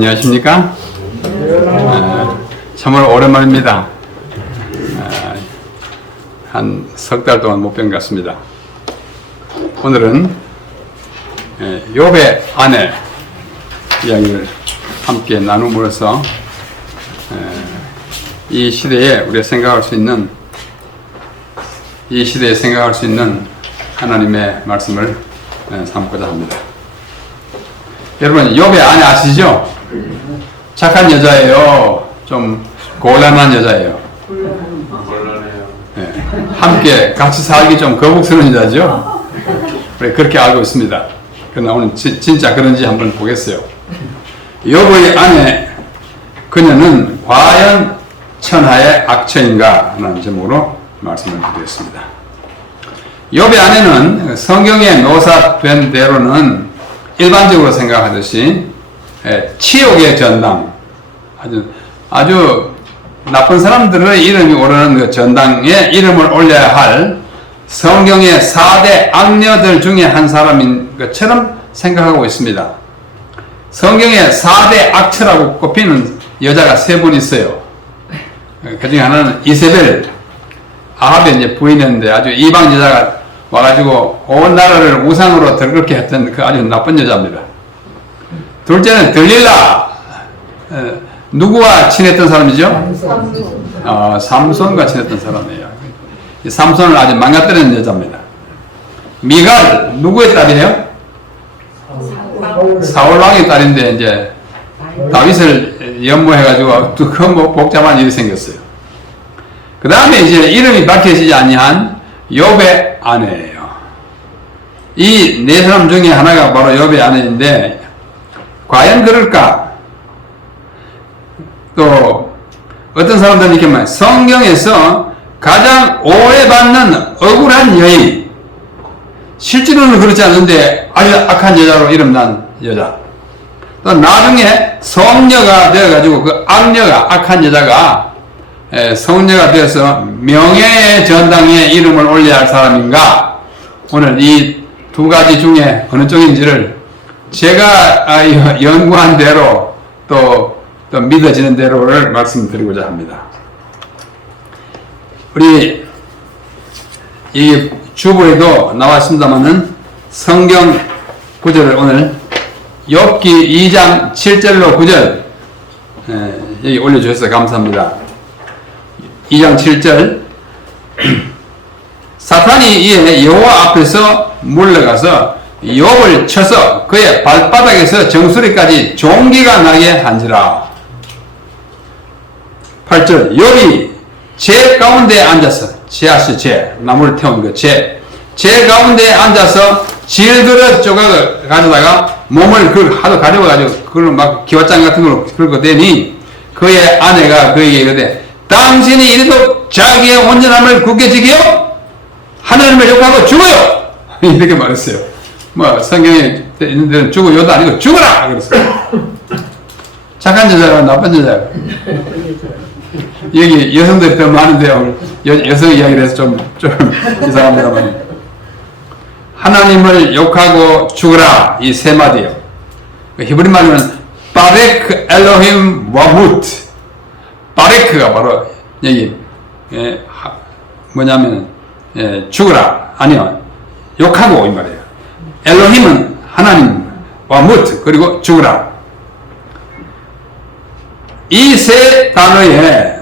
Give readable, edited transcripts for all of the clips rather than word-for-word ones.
안녕하십니까? 참으로 오랜만입니다. 한 석 달 동안 못 뵌 것 같습니다. 오늘은 욥의 아내 이야기를 함께 나눔으로써 이 시대에 우리가 생각할 수 있는 하나님의 말씀을 삼고자 합니다. 여러분, 욥의 아내 아시죠? 착한 여자예요. 좀 곤란한 여자예요. 곤란해요. 네. 함께 같이 살기 좀 거북스러운 여자죠? 그렇게 알고 있습니다. 그러나 오늘 진짜 그런지 한번 보겠어요. 욥의 아내, 그녀는 과연 천하의 악처인가? 하는 제목으로 말씀을 드리겠습니다. 욥의 아내는 성경에 묘사된 대로는 일반적으로 생각하듯이 치욕의 전당, 아주 나쁜 사람들의 이름이 오르는 그 전당에 이름을 올려야 할 성경의 4대 악녀들 중에 한 사람인 것처럼 생각하고 있습니다. 성경의 4대 악처라고 꼽히는 여자가 3분 있어요. 그 중에 하나는 이세벨, 아합의 이제 부인이었는데 아주 이방 여자가 와가지고 온 나라를 우상으로 들끓게 했던 그 아주 나쁜 여자입니다. 둘째는 들릴라, 누구와 친했던 사람이죠? 삼손과 친했던 사람이에요. 이 삼손을 아주 망가뜨리는 여자입니다. 미갈, 누구의 딸이에요? 사울왕의 딸인데 이제 다윗을 연모해가지고 큰 복잡한 일이 생겼어요. 그 다음에 이제 이름이 밝혀지지 아니한 욥의 아내예요. 이 4사람 중에 하나가 바로 욥의 아내인데 과연 그럴까? 또 어떤 사람들은 이렇게 말해요. 성경에서 가장 오해받는 억울한 여인, 실제로는 그렇지 않은데 아주 악한 여자로 이름난 여자, 또 나중에 성녀가 되어가지고 그 악한 여자가 성녀가 되어서 명예의 전당에 이름을 올려야 할 사람인가? 오늘 이 2가지 중에 어느 쪽인지를 제가 연구한 대로 또 믿어지는 대로를 말씀드리고자 합니다. 우리 이 주보에도 나왔습니다만은 성경 구절을 오늘 욥기 2장 7절로 9절 여기 올려주셔서 감사합니다. 2장 7절, 사탄이 이에 여호와 앞에서 물러가서 욥을 쳐서 그의 발바닥에서 정수리까지 종기가 나게 한지라. 8절, 욥이 재 가운데 앉아서, 재하시 재, 나무를 태운 그 재 가운데 앉아서 질그릇 조각을 가져다가 몸을 하도 가려워가지고 그걸 막 기와장 같은 걸로 긁어 대니 그의 아내가 그에게 이르되 당신이 이래도 자기의 온전함을 굳게 지키요? 하나님을 욕하고 죽어요! 이렇게 말했어요. 성경에 있는 데는 죽어요도 아니고 죽어라! 그랬어요. 착한 여자가 나쁜 여자가. 여기 여성들이 더 많은데요. 여성 이야기를 해서 좀 이상합니다만. 하나님을 욕하고 죽어라. 이 3마디요. 히브리 말로는 바렉 엘로힘 와무트. 바레크가 바로 여기 뭐냐면 죽어라, 아니요, 욕하고 이 말이에요. 엘로힘은 하나님, 와무트, 그리고 죽어라. 이 3 단어에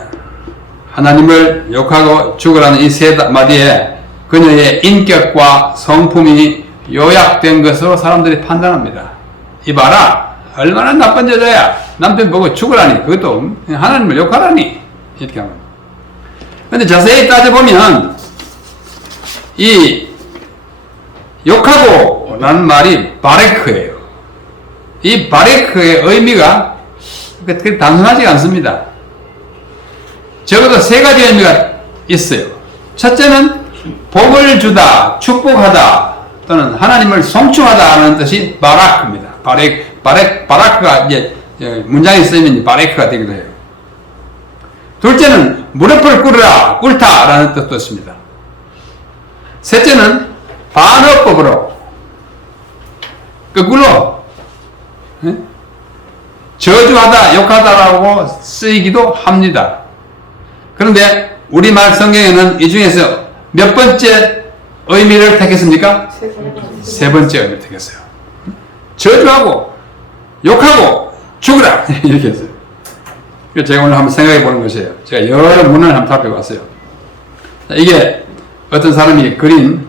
하나님을 욕하고 죽으라는 이 3마디에 그녀의 인격과 성품이 요약된 것으로 사람들이 판단합니다. 이봐라, 얼마나 나쁜 여자야. 남편 보고 죽으라니, 그것도 하나님을 욕하라니, 이렇게 합니다. 근데 자세히 따져보면 이 욕하고 라는 말이 바레크예요. 이 바레크의 의미가 그렇게 단순하지 않습니다. 적어도 3가지 의미가 있어요. 첫째는 복을 주다, 축복하다, 또는 하나님을 송축하다 하는 뜻이 바라크입니다. 바라크가 이제 문장에 쓰이면 바레크가 되기도 해요. 둘째는 무릎을 꿇으라, 꿇다 라는 뜻도 있습니다. 셋째는 반어법으로 거꾸로 저주하다, 욕하다라고 쓰이기도 합니다. 그런데 우리말 성경에는 이 중에서 몇 번째 의미를 택했습니까? 세 번째 의미를 택했어요. 저주하고 욕하고 죽으라 이렇게 했어요. 그래서 제가 오늘 한번 생각해 보는 것이에요. 제가 여러 문헌을 한번 답해 봤어요. 이게 어떤 사람이 그린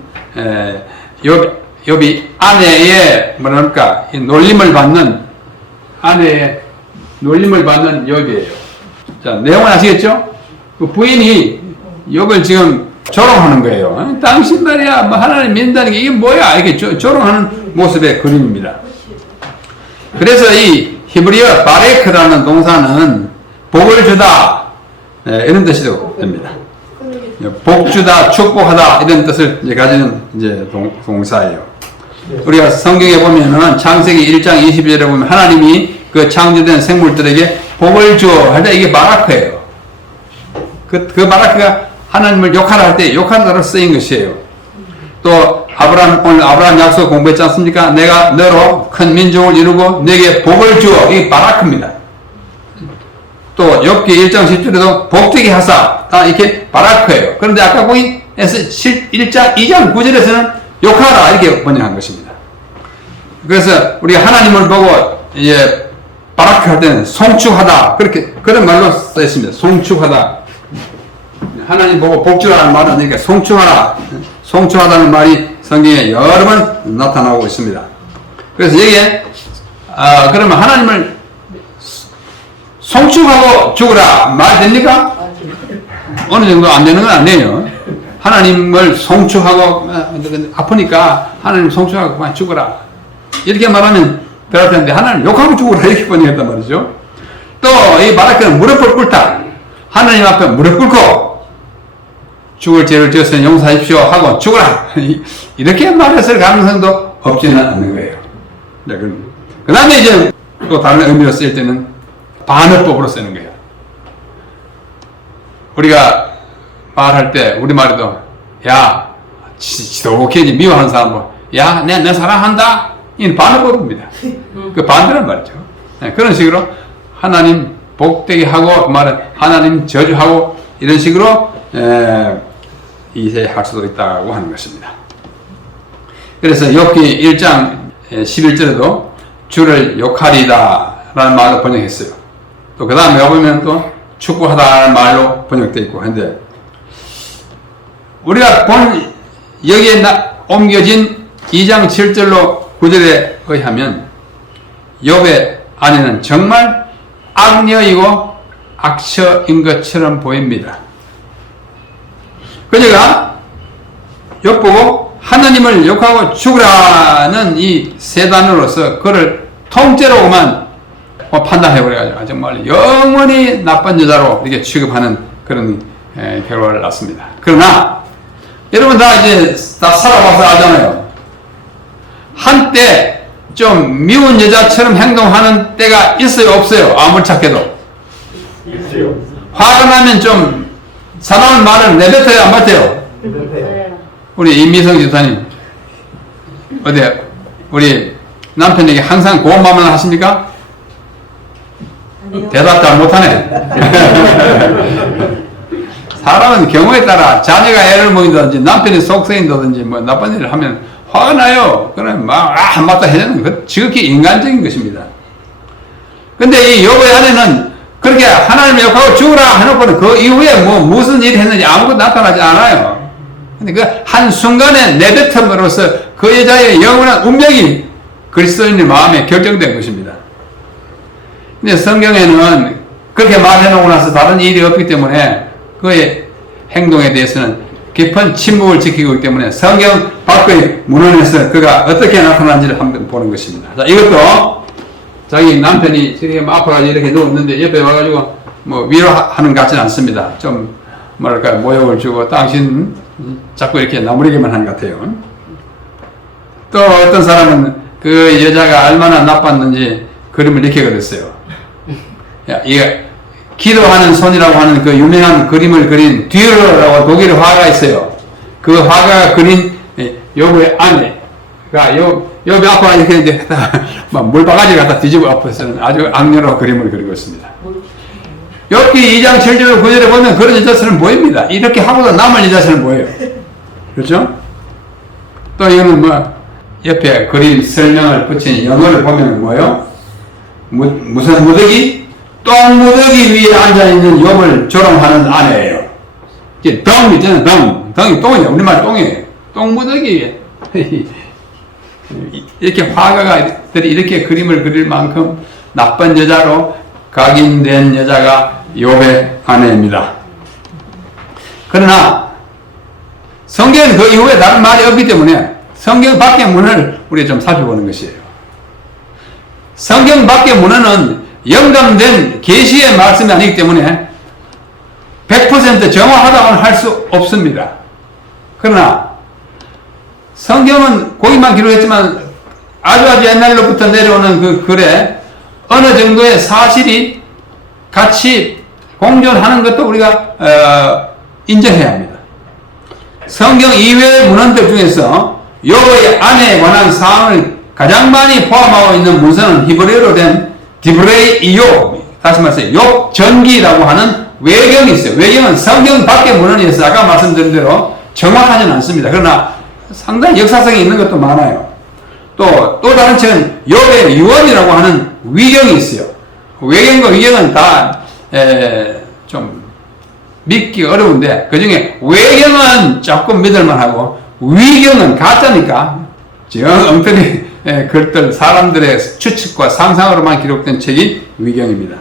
욥이 아내의 뭐랄까 놀림을 받는 아내의 놀림을 받는 욥이에요. 자, 내용은 아시겠죠? 그 부인이 욥을 지금 조롱하는 거예요. 당신 말이야, 뭐 하나님 믿는다는 게 이게 뭐야? 이렇게 조롱하는 모습의 그림입니다. 그래서 이 히브리어 바레크라는 동사는 복을 주다 이런 뜻이도 됩니다. 복 주다, 축복하다 이런 뜻을 이제 가지는 이제 동사예요. 우리가 성경에 보면은 창세기 1장 20절에 보면 하나님이 그 창조된 생물들에게 복을 주어 할 때 이게 바라크예요. 그 바라크가 하나님을 욕하라 할 때 욕한다로 쓰인 것이에요. 또 오늘 아브라함 약속 공부했지 않습니까? 내가 너로 큰 민족을 이루고 내게 복을 주어 이 바라크입니다. 또 욥기 1장 10절에도 복되게 하사 이렇게 바라크예요. 그런데 아까 보기 1장 2장 9절에서는 욕하라 이렇게 번역한 것입니다. 그래서 우리가 하나님을 보고 이제 바라크 할 때는 송축하다 그렇게 그런 말로 써 있습니다. 송축하다. 하나님 보고 복주라는 말은 그러니까 송축하라. 송축하다는 말이 성경에 여러 번 나타나고 있습니다. 그래서 여기에 그러면 하나님을 송축하고 죽으라 말 됩니까? 어느 정도 안 되는 건 아니에요. 하나님을 송축하고 아프니까 하나님 송축하고 그만 죽어라 이렇게 말하면 될 텐데 하나님 욕하고 죽어라 이렇게 번역했단 말이죠. 또 이 바라크는 무릎을 꿇다. 하나님 앞에 무릎 꿇고 죽을 죄를 지었으니 용서하십시오 하고 죽어라 이렇게 말했을 가능성도 없지는 않는 거예요. 네, 그 다음에 이제 또 다른 의미로 쓰일 때는 반어법으로 쓰는 거예요. 우리가 말할 때 우리말에도 야 지독해 미워하는 사람 야 내 사랑한다 이는 반어법입니다. 그 반대란 말이죠. 네, 그런 식으로 하나님 복되게 하고 말은 하나님 저주하고 이런 식으로 이해할 수도 있다고 하는 것입니다. 그래서 욥기 1장 11절에도 주를 욕하리다 라는 말로 번역했어요. 또 그 다음에 가보면 또 축구하다는 말로 번역되어 있고 한데 우리가 본 여기에 옮겨진 2장 7절로 9절에 의하면 욥의 아내는 정말 악녀이고 악처인 것처럼 보입니다. 그녀가 욥 보고 하나님을 욕하고 죽으라는 이 세 단어로서 그를 통째로만 판단해버려가지고 정말 영원히 나쁜 여자로 이렇게 취급하는 그런 결과를 낳습니다. 그러나 여러분 다 이제 다 살아봐서 알잖아요. 한때 좀 미운 여자처럼 행동하는 때가 있어요, 없어요? 아무리 착해도. 있어요. 화가 나면 좀 사나운 말을 내뱉어요, 안 맡아요? 우리 임미성 지사님 어디 우리 남편에게 항상 고운 말만 하십니까? 대답 잘 못하네. 사람은 경우에 따라 자녀가 애를 먹인다든지 남편이 속세인다든지 뭐 나쁜 일을 하면 화가 나요. 그러면 막 한마디 해야 되는 것 지극히 인간적인 것입니다. 근데 이 욥의 아내는 그렇게 하나님을 욕하고 죽으라 해놓고는 그 이후에 뭐 무슨 일이 했는지 아무것도 나타나지 않아요. 근데 그 한순간에 내뱉음으로써 그 여자의 영원한 운명이 그리스도인의 마음에 결정된 것입니다. 근데 성경에는 그렇게 말해놓고 나서 다른 일이 없기 때문에 그의 행동에 대해서는 깊은 침묵을 지키고 있기 때문에 성경 밖의 문헌에서 그가 어떻게 나타난지를 한번 보는 것입니다. 자, 이것도 자기 남편이 이렇게 아파가지고 이렇게 누웠는데 옆에 와가지고 뭐 위로하는 것 같지는 않습니다. 좀 뭐랄까 모욕을 주고 당신 자꾸 이렇게 나무리기만 하는 것 같아요. 또 어떤 사람은 그 여자가 얼마나 나빴는지 그림을 이렇게 그렸어요. 이게 기도하는 손이라고 하는 그 유명한 그림을 그린 듀러라고 독일의 화가가 있어요. 그 화가가 그린 욥의 아내가 욥이 아파 이렇게 이제 물바가지 갖다 뒤집어 엎어서는 아주 악녀로 그림을 그리고 있습니다. 욥기 2장 7절 9절에 보면 그런 여자들은 보입니다. 이렇게 하고도 남을 여자들은 보여요. 그렇죠? 또 이거는 옆에 그림 설명을 붙인 영어를 보면 뭐예요? 무슨 무더기? 똥 무더기 위에 앉아있는 욥을 조롱하는 아내예요. 이게 덩 있잖아요. 덩이 똥이에요. 우리말 똥이에요. 똥 무더기 위에. 이렇게 화가들이 이렇게 그림을 그릴 만큼 나쁜 여자로 각인된 여자가 욥의 아내입니다. 그러나 성경은 그 이후에 다른 말이 없기 때문에 성경 밖의 문헌을 우리가 좀 살펴보는 것이에요. 성경 밖의 문헌은 영감된 계시의 말씀이 아니기 때문에 100% 정확하다고는 할 수 없습니다. 그러나 성경은 거기만 기록했지만 아주 옛날로부터 내려오는 그 글에 어느 정도의 사실이 같이 공존하는 것도 우리가 인정해야 합니다. 성경 이외의 문헌들 중에서 욥의 아내에 관한 사항을 가장 많이 포함하고 있는 문서는 히브리어로 된 디브레이 이욥, 다시 말해서 욥 전기라고 하는 외경이 있어요. 외경은 성경 밖의 문헌이어서 아까 말씀드린 대로 정확하지는 않습니다. 그러나 상당히 역사성이 있는 것도 많아요. 또 다른 책은 욥의 유언이라고 하는 위경이 있어요. 외경과 위경은 다 좀 믿기 어려운데 그 중에 외경은 조금 믿을만하고 위경은 가짜니까 엉터리 글들 사람들의 추측과 상상으로만 기록된 책이 위경입니다.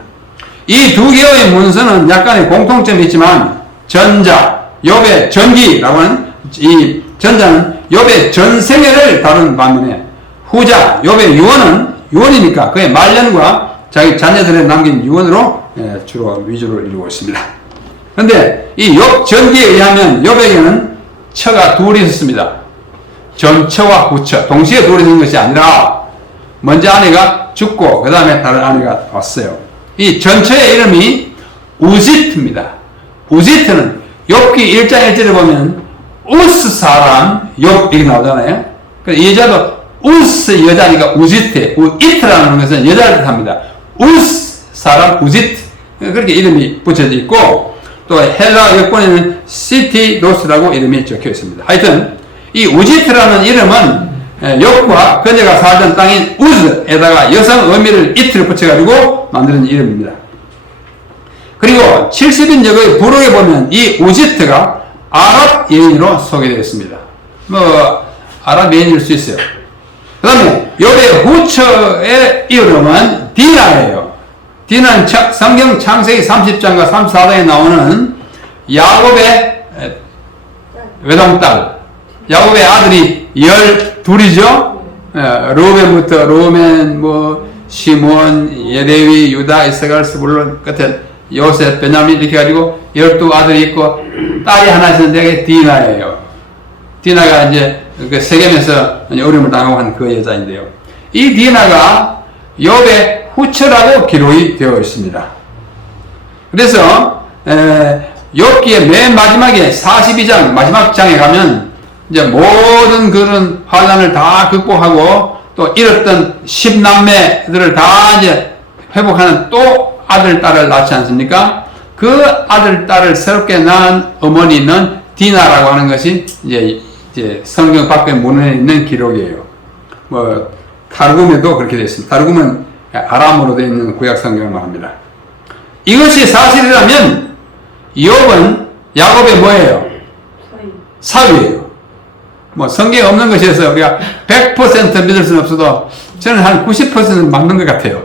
이 두 개의 문서는 약간의 공통점이 있지만 전자, 욥의 전기라고 하는 이 전자는 욥의 전생애를 다룬 반면에 후자, 욥의 유언은 유언이니까 그의 말년과 자기 자녀들에 남긴 유언으로 주로 위주로 이루고 있습니다. 그런데 이 욥 전기에 의하면 욥에게는 처가 둘이 있었습니다. 전처와 후처, 동시에 둘이 있는 것이 아니라 먼저 아내가 죽고 그 다음에 다른 아내가 왔어요. 이 전처의 이름이 우지트입니다. 우지트는 욥기 1장 1절에 보면 우스 사람 욥 이렇게 나오잖아요. 이 여자도 우스 여자니까 우지트, 이트라는 것은 여자를 뜻합니다. 우스 사람 우지트, 그렇게 이름이 붙여져 있고 또 헬라 역본에는 시티도스라고 이름이 적혀 있습니다. 하여튼 이 우지트라는 이름은 욥과 그녀가 살던 땅인 우즈에다가 여성 의미를 이트를 붙여가지고 만드는 이름입니다. 그리고 70인역의 부록에 보면 이 우지트가 아랍 여인으로 소개되어 있습니다. 아랍 여인일 수 있어요. 그 다음에 욥의 후처의 이름은 디나예요. 디나는 성경 창세기 30장과 34장에 나오는 야곱의 외동딸, 야곱의 아들이 12이죠. 루벤부터 루멘, 시몬, 예레위, 유다, 이사갈, 스불론, 끝에 요셉, 베냐민 이렇게 가지고 12아들이 있고 딸이 하나 있었는데 디나예요. 디나가 이제 그 세겜에서 어려움을 당하고 한 그 여자인데요. 이 디나가 욥의 후처라고 기록이 되어 있습니다. 그래서 욥기의 맨 마지막에 42장 마지막 장에 가면 이제 모든 그런 환난을 다 극복하고 또 잃었던 10남매들을 다 이제 회복하는 또 아들, 딸을 낳지 않습니까? 그 아들, 딸을 새롭게 낳은 어머니는 디나라고 하는 것이 이제 성경 밖의 문헌에 있는 기록이에요. 타르굼에도 그렇게 되어 있습니다. 타르굼은 아람어로 되어 있는 구약 성경을 말합니다. 이것이 사실이라면 욥은 야곱의 뭐예요? 사위예요. 성경에 없는 것이어서 우리가 100% 믿을 수는 없어도 저는 한 90% 맞는 것 같아요.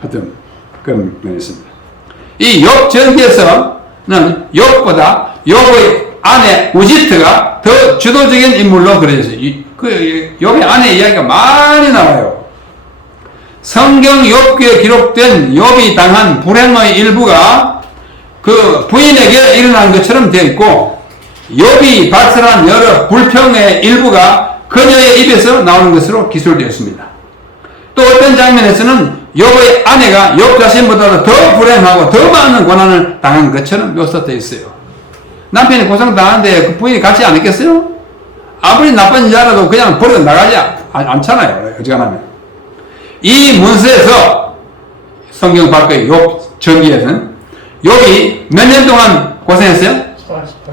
하여튼 그런 면이 있습니다. 이 욥 전기에서는 욥보다 욥의 아내 우지트가 더 주도적인 인물로 그려져 있어요. 그 욥의 아내 이야기가 많이 나와요. 성경 욥기에 기록된 욥이 당한 불행의 일부가 그 부인에게 일어난 것처럼 되어 있고 욥이 발설한 여러 불평의 일부가 그녀의 입에서 나오는 것으로 기술되었습니다. 또 어떤 장면에서는 욥의 아내가 욥 자신보다 더 불행하고 더 많은 고난을 당한 것처럼 묘사되어 있어요. 남편이 고생당하는데 그 부인이 같이 안 했겠어요? 아무리 나쁜 여자라도 그냥 버리고 나가지 않잖아요. 어지간하면. 이 문서에서 성경 밖의 욥 전기에서는 욥이 몇 년 동안 고생했어요?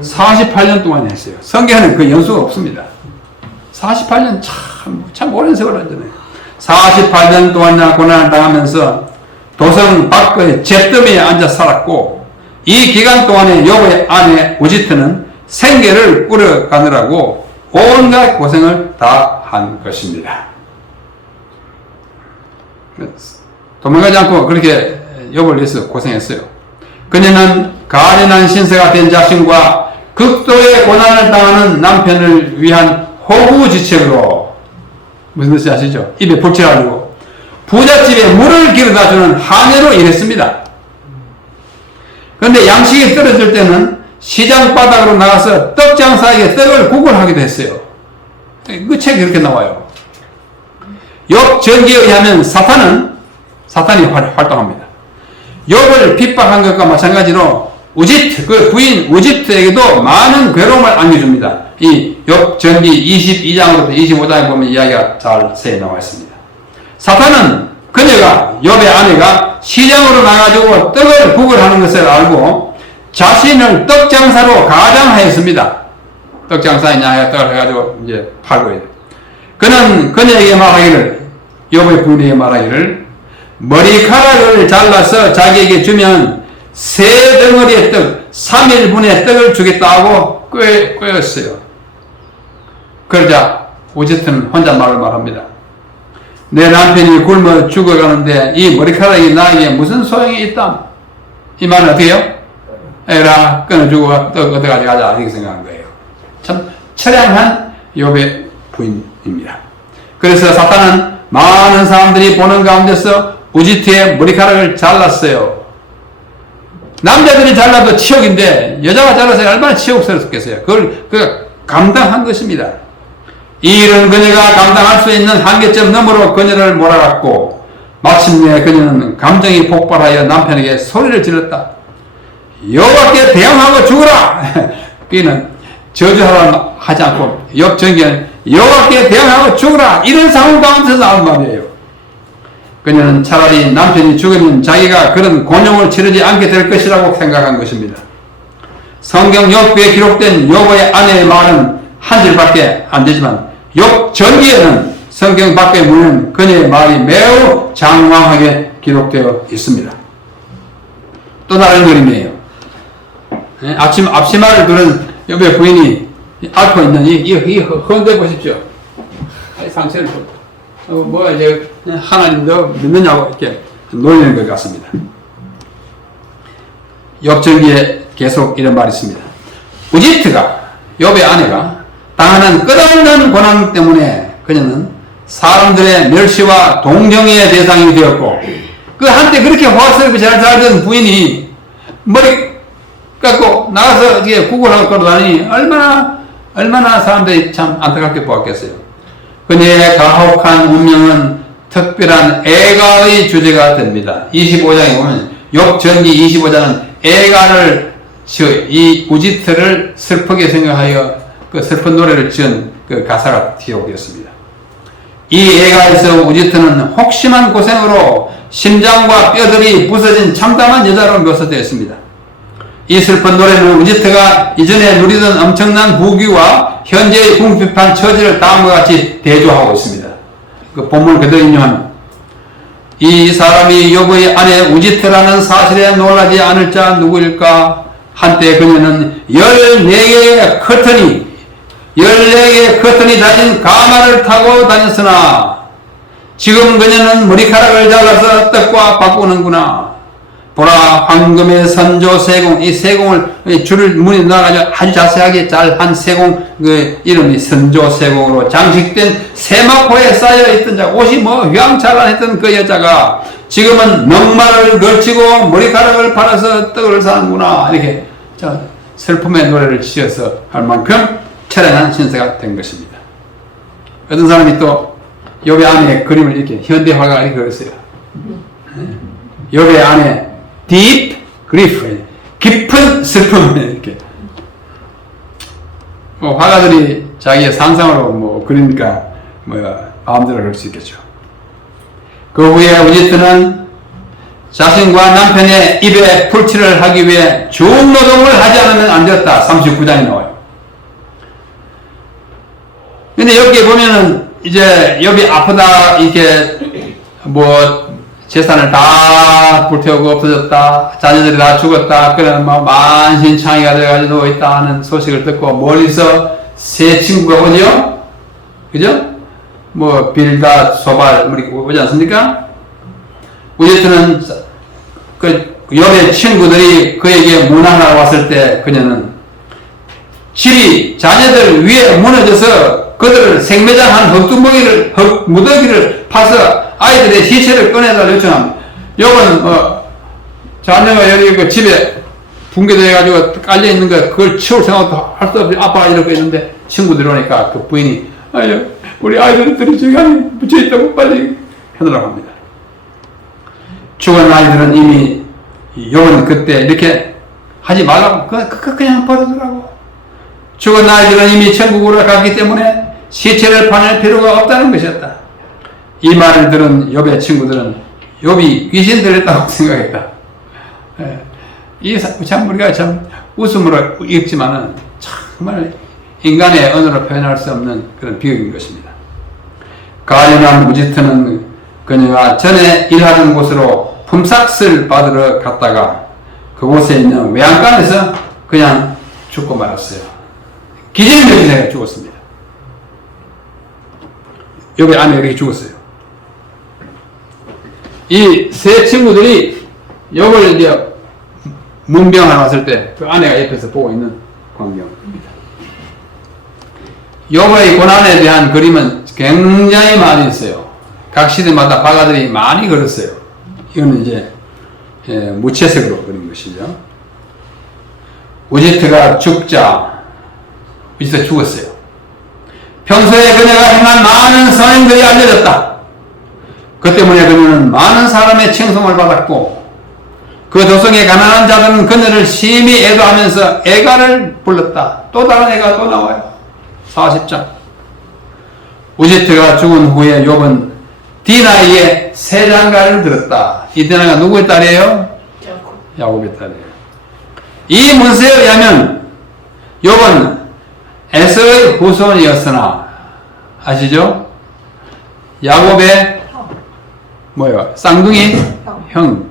48년 동안 했어요. 성경에는 그 연수가 없습니다. 48년 참 오랜 세월을 하잖아요. 48년 동안 고난을 당하면서 도성 밖의 잿더미에 앉아 살았고, 이 기간 동안에 욥의 아내 우지트는 생계를 꾸려가느라고 온갖 고생을 다 한 것입니다. 도망가지 않고 그렇게 욥을 위해서 고생했어요. 그녀는 가련한 신세가 된 자신과 극도의 고난을 당하는 남편을 위한 호구지책으로, 무슨 뜻인지 아시죠? 입에 붙여가지고 부잣집에 물을 길어다주는 하녀로 일했습니다. 그런데 양식이 떨어질 때는 시장 바닥으로 나가서 떡 장사에게 떡을 구걸하기도 했어요. 그 책이 그렇게 나와요. 욥 전기에 의하면 사탄이 활동합니다. 욥을 핍박한 것과 마찬가지로 우지트, 그 부인 우지트에게도 많은 괴로움을 안겨줍니다. 이 욥 전기 22장부터 25장에 보면 이야기가 자세히 나와 있습니다. 사탄은 그녀가, 욥의 아내가 시장으로 나가지고 떡을 구걸하는 것을 알고 자신을 떡장사로 가장하였습니다. 떡장사이냐 떡을 해가지고 이제 팔고 있어요. 그는 그녀에게 말하기를, 욥의 부인에게 말하기를, 머리카락을 잘라서 자기에게 주면 3덩어리의 떡, 3일분의 떡을 주겠다고 꾀었어요. 그러자 우지트는 혼잣말을 말합니다. 내 남편이 굶어 죽어가는데 이 머리카락이 나에게 무슨 소용이 있담? 이 말은 어떻게 해요? 에라, 끊어주고 떡 얻어가지고 가자, 이렇게 생각한 거예요. 참 처량한 욥의 부인입니다. 그래서 사탄은 많은 사람들이 보는 가운데서 우지트의 머리카락을 잘랐어요. 남자들이 잘라도 치욕인데 여자가 잘라서 얼마나 치욕스럽겠어요. 그걸 감당한 것입니다. 이 일은 그녀가 감당할 수 있는 한계점 너머로 그녀를 몰아갔고, 마침내 그녀는 감정이 폭발하여 남편에게 소리를 질렀다. 여호와께 대항하고 죽어라! 그는 저주하라 하지 않고 욥 전기는 여호와께 대항하고 죽어라! 이런 상황 가운데서 나온 말이에요. 그녀는 차라리 남편이 죽으면 자기가 그런 곤욕을 치르지 않게 될 것이라고 생각한 것입니다. 성경 욥기에 기록된 욥의 아내의 말은 한 줄밖에 안 되지만 욥 전기에는 성경 밖에 묻는 그녀의 말이 매우 장황하게 기록되어 있습니다. 또 다른 그림이에요. 앞치마를 두른 욥의 부인이 앓고 있는 이 헌데 보십시오. 상처를 이제 하나님도 믿느냐고 이렇게 놀리는 것 같습니다. 욥 전기에 계속 이런 말이 있습니다. 우지트가, 욥의 아내가 당하는 끝없는 고난 때문에 그녀는 사람들의 멸시와 동정의 대상이 되었고, 그 한때 그렇게 호화스럽게 잘 살던 부인이 머리 깎고 나가서 이렇게 구걸하고 걸어다니니 얼마나 사람들이 참 안타깝게 보았겠어요. 그녀의 가혹한 운명은 특별한 애가의 주제가 됩니다. 25장에 보면 욥 전기 25장은 애가를 이 우지트를 슬프게 생각하여 그 슬픈 노래를 지은 그 가사가 기록되었습니다. 이 애가에서 우지트는 혹심한 고생으로 심장과 뼈들이 부서진 참담한 여자로 묘사되었습니다. 이 슬픈 노래는 우지트가 이전에 누리던 엄청난 부귀와 현재의 궁핍한 처지를 다음과 같이 대조하고 있습니다. 그 본문을 그대로 인용합니다. 이 사람이 욥의 아내 우지트라는 사실에 놀라지 않을 자 누구일까? 한때 그녀는 14개의 커튼이 달린 가마를 타고 다녔으나 지금 그녀는 머리카락을 잘라서 떡과 바꾸는구나. 보라, 황금의 선조 세공, 이 세공을 줄을 문에 넣어가지고 아주 자세하게 잘한 세공, 그 이름이 선조 세공으로 장식된 세마포에 쌓여있던 자, 옷이 휘황찬란했던 그 여자가 지금은 넉마를 걸치고 머리카락을 팔아서 떡을 사는구나. 이렇게 슬픔의 노래를 지어서 할 만큼 처량한 신세가 된 것입니다. 어떤 사람이 또 욥의 아내의 그림을 이렇게 현대화가 이렇게 그렸어요. 욥의 아내 deep grief, 깊은 슬픔. 이렇게 화가들이 자기의 상상으로 그리니까 마음대로 그럴 수 있겠죠. 그 후에 우지트는 자신과 남편의 입에 풀칠을 하기 위해 중노동을 하지 않으면 안 되었다. 39장에 나와요. 근데 여기 보면은 이제 여기 아프다 이렇게 뭐 재산을 다 불태우고 없어졌다. 자녀들이 다 죽었다. 그런 뭐 만신창이가 돼가지고 있다 하는 소식을 듣고 멀리서 세 친구가 오죠? 그죠? 뭐 빌다, 소발 오지 않습니까? 우제트는 그 욥의 친구들이 그에게 문안하러 왔을 때 그녀는 집이 자녀들 위에 무너져서 그들을 생매장한 무더기를 파서 아이들의 시체를 꺼내다 요청합니다. 욥은 자녀가 여기 그 집에 붕괴돼가지고 깔려있는 거 그걸 치울 생각도 할 수 없이 아빠가 이러고 있는데 친구들이 오니까 그 부인이 우리 아이들이 저기 안에 묻혀있다고 빨리 해놓으라고 합니다. 죽은 아이들은 이미 욥은 그때 이렇게 하지 말라고 그냥 버려두라고. 죽은 아이들은 이미 천국으로 갔기 때문에 시체를 파낼 필요가 없다는 것이었다. 이 말을 들은 욥의 친구들은 욥이 귀신 들렸다고 생각했다. 참 우리가 참 웃음으로 읽지만은 정말 인간의 언어로 표현할 수 없는 그런 비극인 것입니다. 가련한 우지트는 그녀가 전에 일하던 곳으로 품삯을 받으러 갔다가 그곳에 있는 외양간에서 그냥 죽고 말았어요. 기진맥진해서 죽었습니다. 여기 안에 이렇게 죽었어요. 이 세 친구들이 욥을 이제 문병하러 왔을 때 그 아내가 옆에서 보고 있는 광경입니다. 욥의 고난에 대한 그림은 굉장히 많이 있어요. 각 시대마다 화가들이 많이 그렸어요. 이거는 이제 무채색으로 그린 것이죠. 우지트가 죽자 우지트가 죽었어요. 평소에 그녀가 행한 많은 선행들이 알려졌다. 그 때문에 그녀는 많은 사람의 칭송을 받았고 그 도성의 가난한 자들은 그녀를 심히 애도하면서 애가를 불렀다. 또 다른 애가 또 나와요. 40장. 우지트가 죽은 후에 욥은 디나의 세 장가를 들었다. 이 디나가 누구의 딸이에요? 야곱의 딸이에요. 이 문서에 의하면 욥은 에서의 후손이었으나 아시죠? 야곱의 뭐예요? 쌍둥이 형.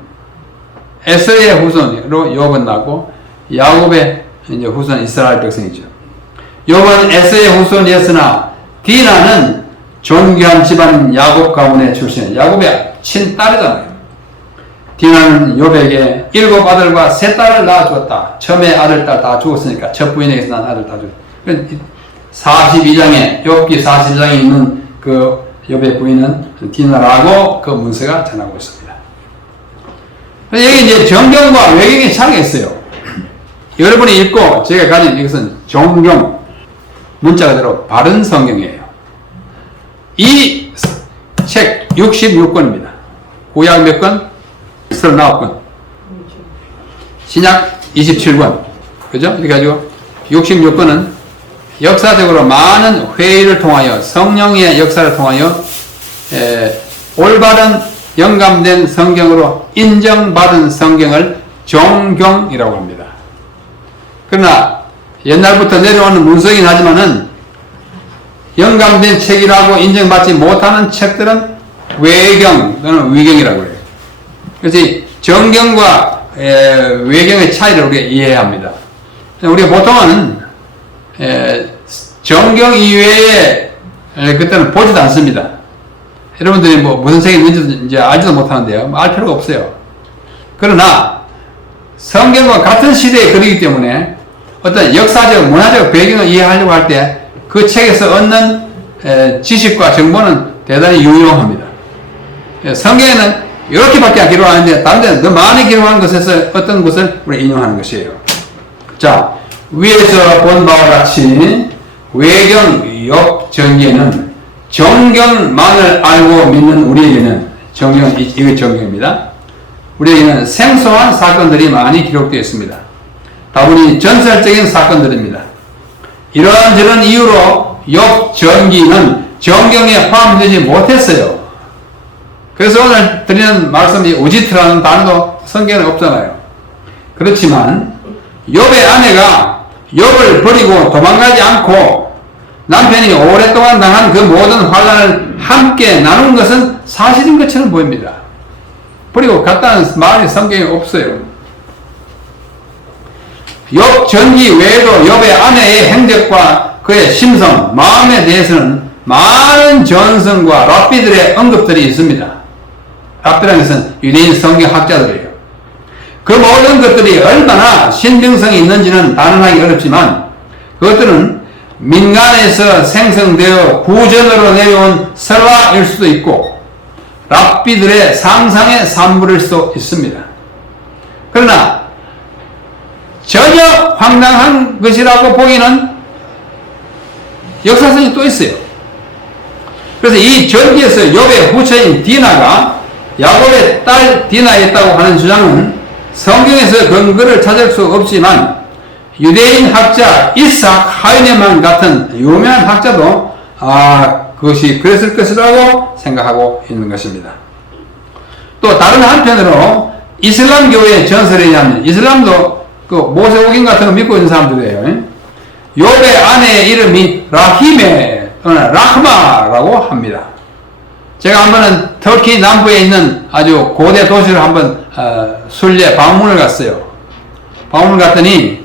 에서의 후손으로 욥은 나고 야곱의 이제 후손 이스라엘 백성이죠. 욥은 에서의 후손이었으나 디나는 존귀한 집안 야곱 가문의 출신, 야곱의 친딸이잖아요. 디나는 욥에게 7 아들과 3 딸을 낳아주었다. 처음에 아들, 딸 다 죽었으니까 첫 부인에게서 난 아들 다 죽었다. 42장에 욥기 42장에 있는 그 욥의 부인은 디나라고 그 문서가 전하고 있습니다. 여기 이제 정경과 외경의 차이가 있어요. 여러분이 읽고 제가 가진 이것은 정경, 문자 그대로 바른 성경이에요. 이 책 66권입니다. 구약 몇 권? 39권. 신약 27권. 그죠? 이렇게 가지고 66권은 역사적으로 많은 회의를 통하여 성령의 역사를 통하여 올바른 영감된 성경으로 인정받은 성경을 정경이라고 합니다. 그러나 옛날부터 내려오는 문서이긴 하지만은 영감된 책이라고 인정받지 못하는 책들은 외경 또는 위경이라고 해요. 그래서 정경과 외경의 차이를 우리가 이해해야 합니다. 우리가 보통은 정경 이외에 그때는 보지도 않습니다. 여러분들이 뭐 무슨 책이 있는지 이제 알지도 못하는데요. 알 필요가 없어요. 그러나 성경과 같은 시대의 글이기 때문에 어떤 역사적, 문화적 배경을 이해하려고 할 때 그 책에서 얻는 지식과 정보는 대단히 유용합니다. 성경에는 이렇게밖에 기록 안 하는데 다른 데는 더 많이 기록한 것에서 어떤 것을 우리 인용하는 것이에요. 자, 위에서 본 바와 같이 외경, 욥, 정기에는 정경만을 알고 믿는 우리에게는 정경, 이게 정경입니다. 우리에게는 생소한 사건들이 많이 기록되어 있습니다. 다분히 전설적인 사건들입니다. 이러한 이유로 욥 전기는 정경에 포함되지 못했어요. 그래서 오늘 드리는 말씀이 우지트라는 단어도 성경에 없잖아요. 그렇지만 욥의 아내가 욥을 버리고 도망가지 않고 남편이 오랫동안 당한 그 모든 환난을 함께 나눈 것은 사실인 것처럼 보입니다. 버리고 갔다는 말이 성경에 없어요. 욥 전기 외에도 욥의 아내의 행적과 그의 심성, 마음에 대해서는 많은 전성과 랍비들의 언급들이 있습니다. 랍비라는 것은 유대인 성경학자들이에요. 그 모든 것들이 얼마나 신빙성이 있는지는 단언하기 어렵지만 그것들은 민간에서 생성되어 구전으로 내려온 설화일 수도 있고 랍비들의 상상의 산물일 수도 있습니다. 그러나 전혀 황당한 것이라고 보기는 역사성이 또 있어요. 그래서 이 전기에서 욥의 후처인 디나가 야곱의 딸 디나였다고 하는 주장은 성경에서 근거를 찾을 수 없지만 유대인 학자 이삭 하이네만 같은 유명한 학자도 그것이 그랬을 것이라고 생각하고 있는 것입니다. 또 다른 한편으로 이슬람교의 전설에 의하면 이슬람도 그 모세오긴 같은 거 믿고 있는 사람들이에요. 욥의 아내의 이름이 라히메 또는 라흐마라고 합니다. 제가 한번은 터키 남부에 있는 아주 고대 도시를 한번 순례 방문을 갔어요. 방문을 갔더니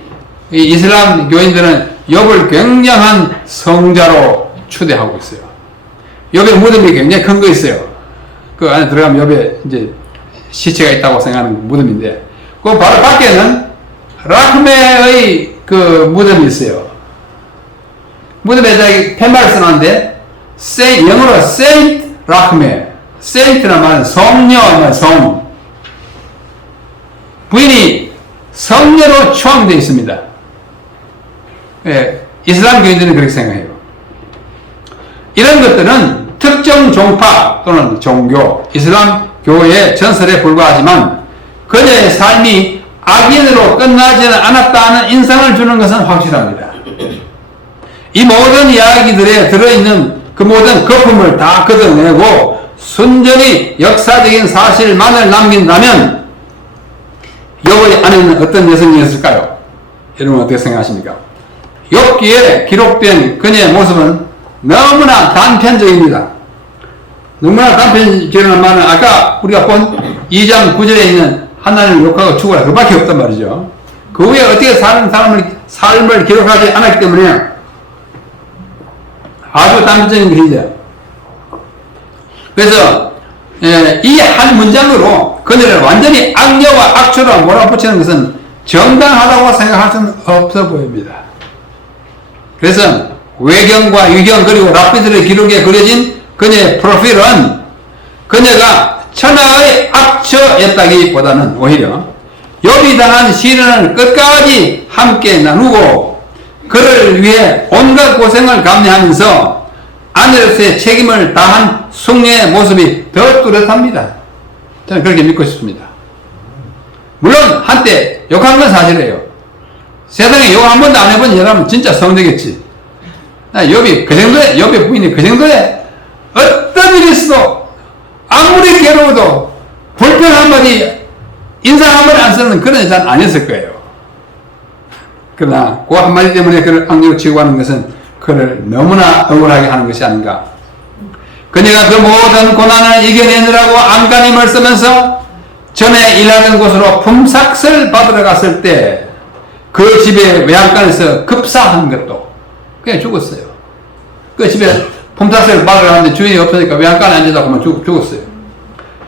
이 이슬람 교인들은 욥을 굉장한 성자로 추대하고 있어요. 욥의 무덤이 굉장히 큰 거 있어요. 그 안에 들어가면 욥에 이제 시체가 있다고 생각하는 무덤인데 그 바로 밖에는 라흐메의 그 무덤이 있어요. 무덤에 저기 팻말을 써놨는데 영어로 세인트 라흐메, 세인트란 말은 성녀, 성. 부인이 성녀로 추앙되어 있습니다. 예, 이슬람 교인들은 그렇게 생각해요. 이런 것들은 특정 종파 또는 종교, 이슬람 교의 전설에 불과하지만 그녀의 삶이 악인으로 끝나지는 않았다는 인상을 주는 것은 확실합니다. 이 모든 이야기들에 들어있는 그 모든 거품을 다 걷어내고 순전히 역사적인 사실만을 남긴다면 욥의 아내는 어떤 여성이었을까요? 여러분 어떻게 생각하십니까? 욥기에 기록된 그녀의 모습은 너무나 단편적입니다. 너무나 단편적이라는 말은 아까 우리가 본 2장 9절에 있는 하나님을 욕하고 죽어라 그밖에 없단 말이죠. 그 후에 어떻게 사는 삶을 기록하지 않았기 때문에 아주 단편적인 글이죠. 그래서 이 한 문장으로 그녀를 완전히 악녀와 악초로 몰아붙이는 것은 정당하다고 생각할 수는 없어 보입니다. 그래서 외경과 유경 그리고 랍비들의 기록에 그려진 그녀의 프로필은 그녀가 천하의 악처였다기보다는 오히려 욥이 당한 시련을 끝까지 함께 나누고 그를 위해 온갖 고생을 감내하면서 아내로서의 책임을 다한 숙녀의 모습이 더 뚜렷합니다. 저는 그렇게 믿고 싶습니다. 물론 한때 욕한 건 사실이에요. 세상에 욕 한 번도 안 해본 여자면 진짜 성되겠지. 욥이 그 정도에, 욥의 부인이 그 정도에 어떤 일이 있어도 아무리 괴로워도 불평 한마디, 인상 한마디 안 쓰는 그런 여자는 아니었을 거예요. 그러나 그 한마디 때문에 그를 악녀로 취급하는 것은 그를 너무나 억울하게 하는 것이 아닌가. 그녀가 그 모든 고난을 이겨내느라고 안간힘을 쓰면서 전에 일하던 곳으로 품삯을 받으러 갔을 때 그 집의 외양간에서 급사한 것도 그냥 죽었어요. 그 집에 품삯을 받으러 갔는데 주인이 없으니까 외양간에 앉아서 그만 죽었어요.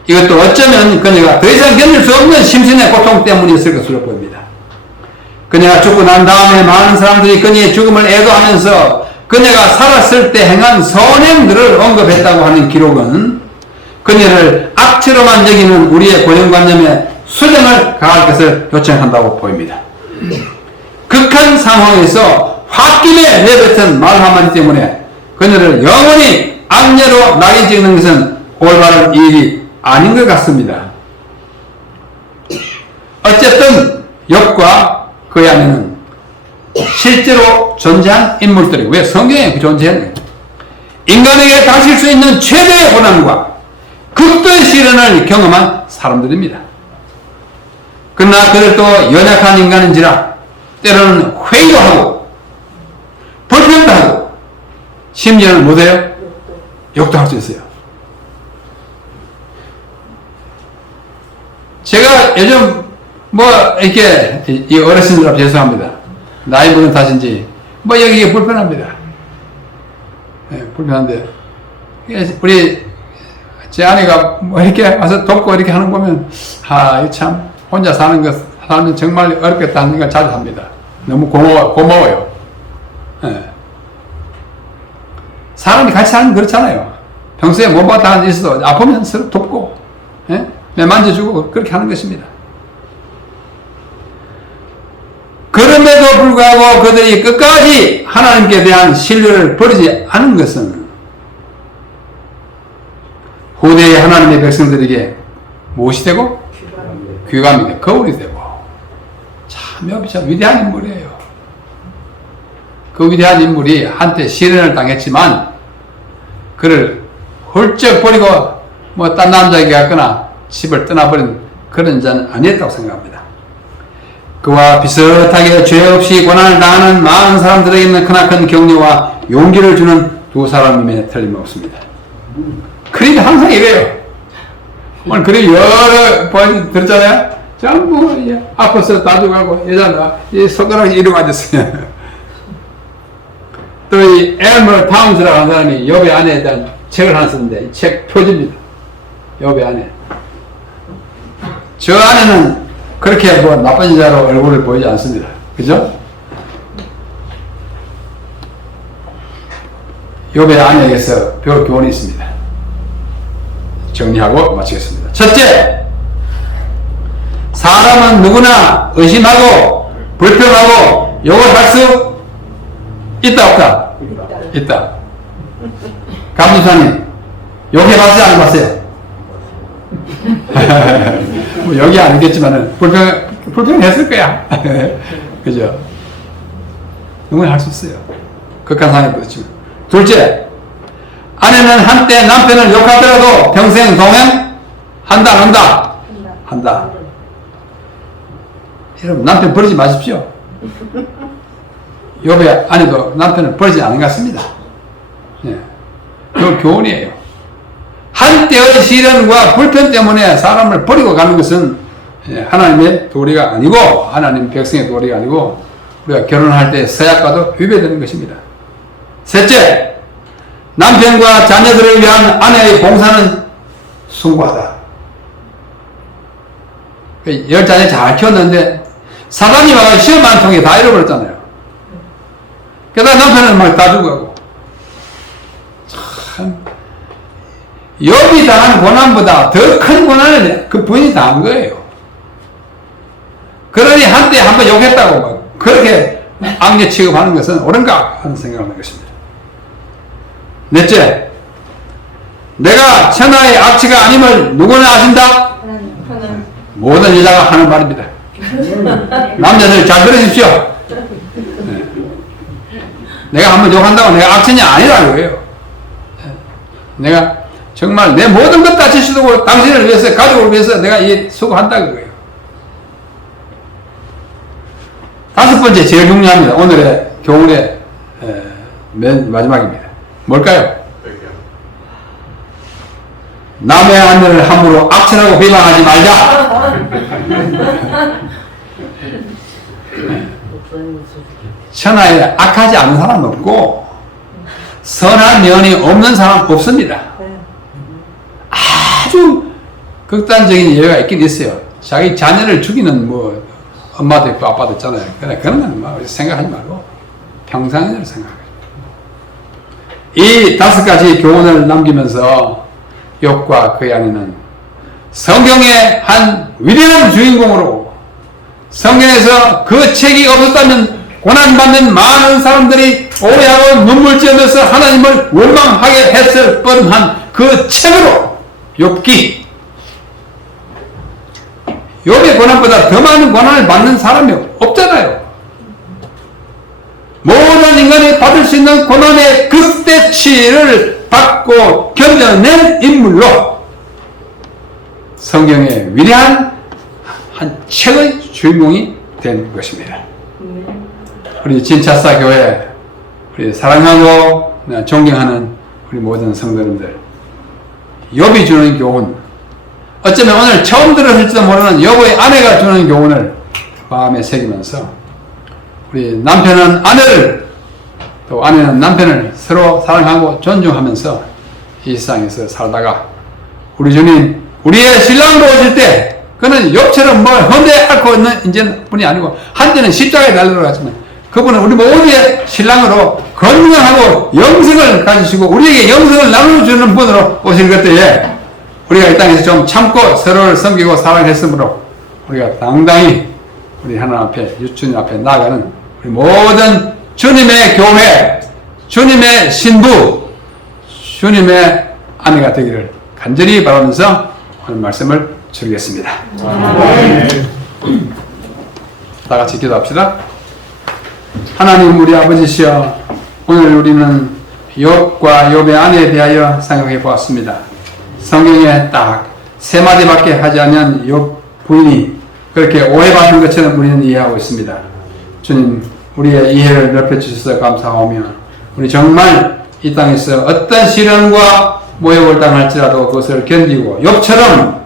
이것도 어쩌면 그녀가 더 이상 견딜 수 없는 심신의 고통 때문이었을 것으로 보입니다. 그녀가 죽고 난 다음에 많은 사람들이 그녀의 죽음을 애도하면서 그녀가 살았을 때 행한 선행들을 언급했다고 하는 기록은 그녀를 악취로만 여기는 우리의 고정관념에 수정을 가할 것을 요청한다고 보입니다. 극한 상황에서 홧김에 내뱉은 말 한마디 때문에 그녀를 영원히 악녀로 낙인 찍는 것은 올바른 일이 아닌 것 같습니다. 어쨌든 욥과 그의 아내는 실제로 존재한 인물들이 왜 성경에 존재했네. 인간에게 닥칠 수 있는 최대의 고난과 극도의 시련을 경험한 사람들입니다. 그러나 그들도 연약한 인간인지라 때로는 회의도 하고 불평도 하고 심지어는 못해요? 욕도 할 수 있어요. 제가 요즘 뭐 이렇게 이 어르신들 앞에 죄송합니다. 나이 먹은 탓인지 뭐 여기 불편합니다. 네, 불편한데 우리 제 아내가 뭐 이렇게 와서 돕고 이렇게 하는 거 보면 참 혼자 살면 정말 어렵겠다 하는 생각을 자주 합니다. 너무 고마워요. 네. 사람이 같이 살면 그렇잖아요. 평소에 못봤다 하는 일 있어도 아프면 서로 돕고 만져주고 그렇게 하는 것입니다. 그럼에도 불구하고 그들이 끝까지 하나님께 대한 신뢰를 버리지 않은 것은 후대의 하나님의 백성들에게 무엇이 되고? 귀감이 되고 거울이 되고 참 위대한 인물이에요. 그 위대한 인물이 한때 시련을 당했지만 그를 훌쩍 버리고 뭐 딴 남자에게 갔거나 집을 떠나버린 그런 자는 아니었다고 생각합니다. 그와 비슷하게 죄 없이 고난을 당하는 많은 사람들에게는 크나큰 격려와 용기를 주는 두 사람임에 틀림없습니다. 그림이 항상 이래요. 오늘 그림 여러 번 들었잖아요. 전부 아파서 다죽하고 여자가 이 손가락이 이러고 앉았어요. 또 이 엘머 타운스라고 하는 사람이 욥의 아내에 대한 책을 하나 썼는데 이 책 표지입니다. 욥의 아내. 저 아내는 그렇게 뭐 나쁜 여자로 얼굴을 보이지 않습니다. 그죠? 욥의 아내에게서 배울 교훈이 있습니다. 정리하고 마치겠습니다. 첫째, 사람은 누구나 의심하고 불평하고 욕을 할 수 있다 없다? 있다. 감독사님 욕해봤어요 안 해봤어요? 뭐 여기 아니겠지만은 불평했을 거야. 그죠? 누구나 할 수 있어요. 극한 상황이 그렇죠. 둘째, 아내는 한때 남편을 욕하더라도 평생 동행 한다 안 한다? 한다. 여러분 남편 버리지 마십시오. 욥의 아내도 남편을 버리지 않은 것 같습니다. 예. 그 교훈이에요. 한때의 시련과 불편 때문에 사람을 버리고 가는 것은 하나님의 도리가 아니고 하나님 백성의 도리가 아니고 우리가 결혼할 때 서약과도 위배되는 것입니다. 셋째, 남편과 자녀들을 위한 아내의 봉사는 숭고하다. 열 자녀 잘 키웠는데 사단이 와서 시험 한 통에 다 잃어버렸잖아요. 게다가 남편은 막 다 죽어가고. 참 욥이 당한 고난보다 더 큰 고난을 그 부인이 당한 거예요. 그러니 한때 한번 욕했다고 막 그렇게 악녀 취급하는 것은 옳은가 하는 생각을 하는 것입니다. 넷째, 내가 천하의 악취가 아님을 누구나 아신다? 모든 여자가 하는 말입니다. 남자들 잘 들으십시오. 네. 내가 한번 욕한다고 내가 악천이 아니라고 해요. 내가 정말 내 모든 것 다 지시고 당신을 위해서 가족을 위해서 내가 이 수고한다 그거예요. 다섯 번째 제일 중요합니다. 오늘의 교훈의 맨 마지막입니다. 뭘까요? 남의 아내를 함부로 악천하고 비방하지 말자. 천하에 악하지 않은 사람 없고 선한 면이 없는 사람 없습니다. 아주 극단적인 예외가 있긴 있어요. 자기 자녀를 죽이는 뭐 엄마도 있고 아빠도 있잖아요. 그래 그런 건 뭐 생각하지 말고 평상을 생각해요. 이 다섯 가지 교훈을 남기면서 욥과 그의 아내는 성경의 한 위대한 주인공으로 성경에서 그 책이 없었다면 고난받는 많은 사람들이 오해하고 눈물 지으면서 하나님을 원망하게 했을 뻔한 그 책으로 욥기, 욥의 고난보다 더 많은 고난을 받는 사람이 없잖아요. 모든 인간이 받을 수 있는 고난의 극대치를 받고 견뎌낸 인물로 성경의 위대한 한 책의 주인공이 된 것입니다. 우리 진차사 교회, 우리 사랑하고 존경하는 우리 모든 성도님들, 욥이 주는 교훈, 어쩌면 오늘 처음 들었을지도 모르는 욥의 아내가 주는 교훈을 마음에 새기면서 우리 남편은 아내를, 또 아내는 남편을 서로 사랑하고 존중하면서 이 세상에서 살다가 우리 주님, 우리의 신랑으로 오실 때 그는 욥처럼 뭘 헌데 앓고 있는 이제는 분이 아니고 한때는 십자가에 달려 갔지만 그분은 우리 모두의 신랑으로 건강하고 영생을 가지시고 우리에게 영생을 나눠주는 분으로 오실 그때에 우리가 이 땅에서 좀 참고 서로를 섬기고 사랑했으므로 우리가 당당히 우리 하나님 앞에, 주님 앞에 나아가는 우리 모든 주님의 교회, 주님의 신부, 주님의 아내가 되기를 간절히 바라면서 오늘 말씀을 드리겠습니다. 다 같이 기도합시다. 하나님 우리 아버지시여, 오늘 우리는 욥과 욥의 아내에 대하여 생각해 보았습니다. 성경에 딱 세 마디밖에 하지 않은 욥 부인이 그렇게 오해받는 것처럼 우리는 이해하고 있습니다. 주님, 우리의 이해를 넓혀주셔서 감사하며 우리 정말 이 땅에서 어떤 시련과 모욕을 당할지라도 그것을 견디고 욥처럼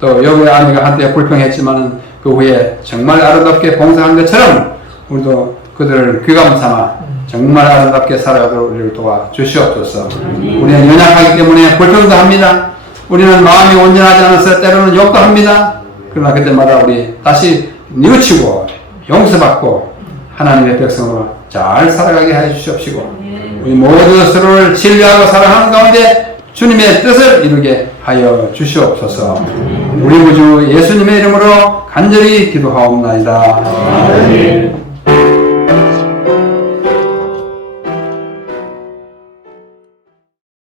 또 욥의 아내가 한때 불평했지만 그 후에 정말 아름답게 봉사한 것처럼 우리도 그들을 귀감 삼아 정말 아름답게 살아가도록 우리를 도와주시옵소서. 우리는 연약하기 때문에 불평도 합니다. 우리는 마음이 온전하지 않아서 때로는 욕도 합니다. 그러나 그때마다 우리 다시 뉘우치고 용서받고 하나님의 백성으로 잘 살아가게 해 주시옵시고 우리 모두 서로를 신뢰하고 사랑하는 가운데 주님의 뜻을 이루게 하여 주시옵소서. 우리 구주 예수님의 이름으로 간절히 기도하옵나이다. 아멘.